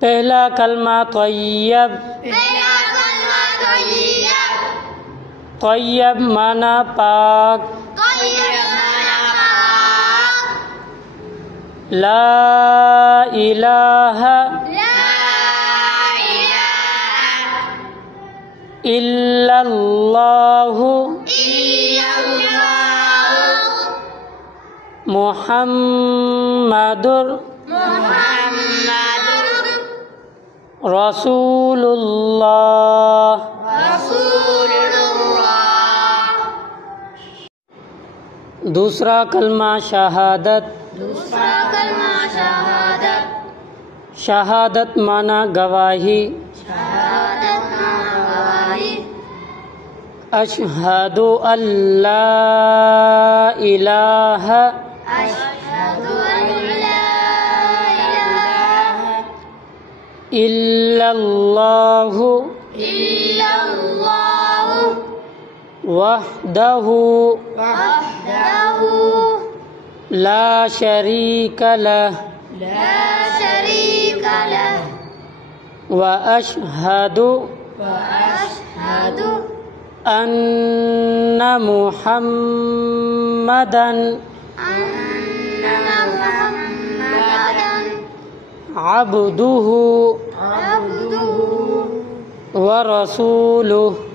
پہلا کلمہ طیب. طیب معنی پاک. لا الہ الا اللہ محمد رسول اللہ. دوسرا کلمہ شہادت. شہادت معنی گواہی. اشہد ان لا الہ الا اللہ وحدہ لا شریک لہ واشہد ان محمدًا عبدہ ورسولہ.